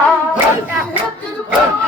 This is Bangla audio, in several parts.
Oh,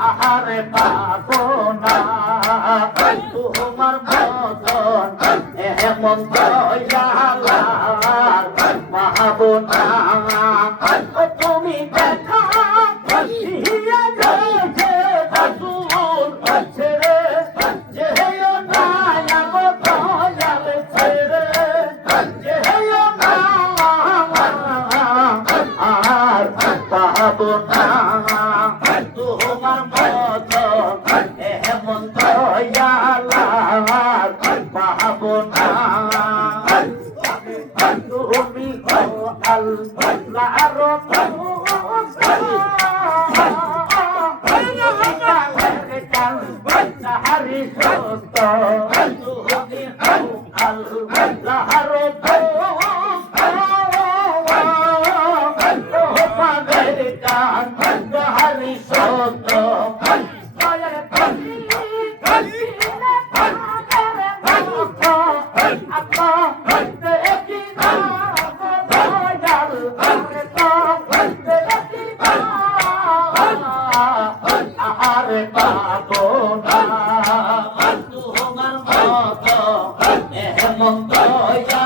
আহারে পাবো না তোমার মতন এমন দয়ালা। পাবো না তুমি দেখা হিয়া গেছে দয়ালা পাবো না তুমি আল্লাহর হারি তুমি আল্লাহর হারি সত্য তোমার মত এমন দয়ালা